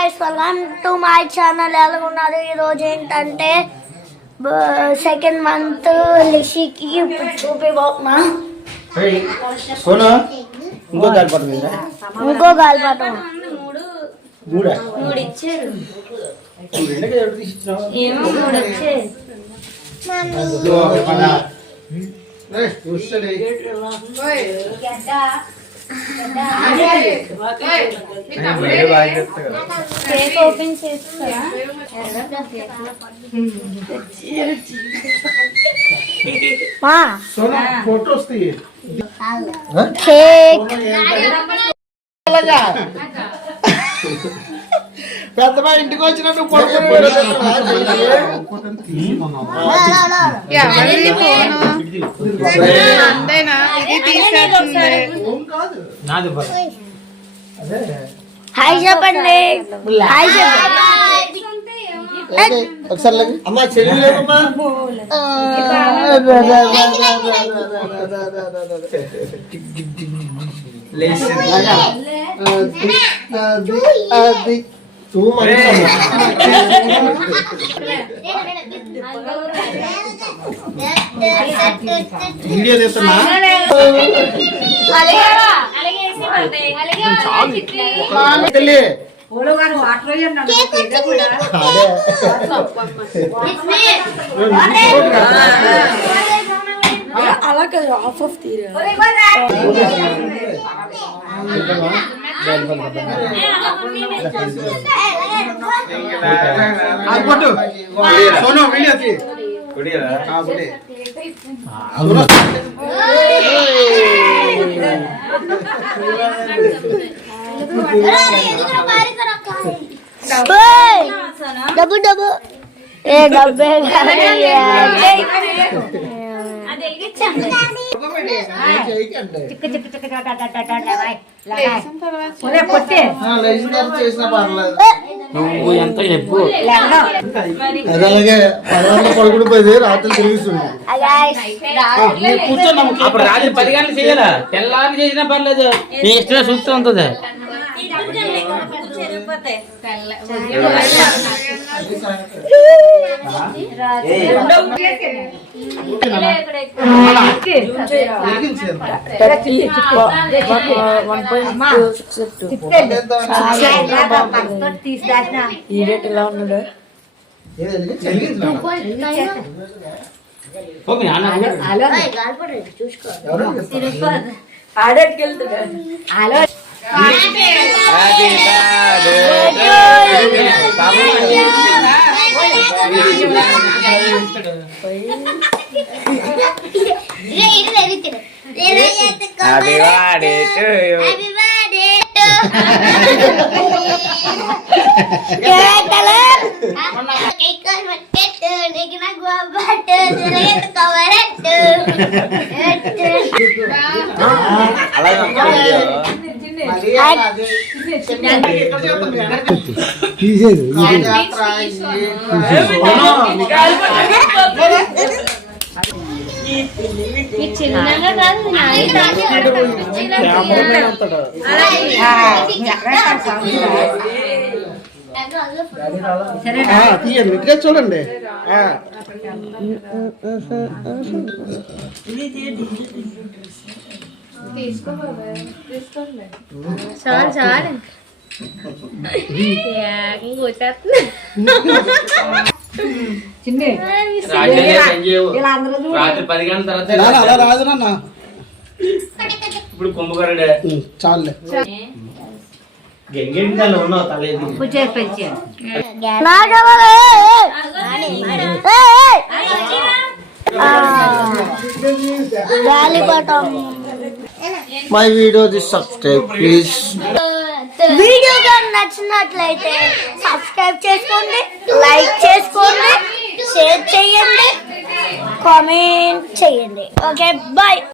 Welcome to my channel. ఎలా ఉన్నారు? ఈరోజు ఏంటంటే సెకండ్ మంత్ లిషికి చూపిపోతున్నా. ఇంకో గాలిపటం ఓపెన్ చేస్తారా? ఫోటోస్ పెద్దమా ఇంటికి వచ్చినట్టు హాయ్ చెప్పండి. హాయ్ చెప్పండి. ఒకసారి అమ్మా చెల్లెమ్మా వీడియో చేస్తున్నా తల్లి అలా కదా ఆఫ్ ఆఫ్ తీరా సోను వీడియో తీ డబ్బు డబ్బు ఏ డబ్బే నువ్వు ఎంత చెప్పు అలాగే పడుకుని పోయి రాత్రి తిరుగుతుంది. అప్పుడు రాత్రి 10 గంటలు చేయాలా? తెల్లారి చేసినా పర్లేదు, నీ ఇష్టమే చూస్తూ ఉంటుంది. ఇలా ఉన్నాడు. ఆడకి వెళ్తున్నాడు. చూడండి చాలు చాలు రాత్రి 10 గంటల తర్వాత రాదు నాన్న. ఇప్పుడు కుంభకరుడే చాలే గెంగెంటాలో ఉన్నావు తలేదు. My video subscribe please. Video నచ్చినట్లయితే సబ్స్క్రైబ్ చేసుకోండి, లైక్ చేసుకోండి, షేర్ చేయండి, కామెంట్ చేయండి. Okay bye.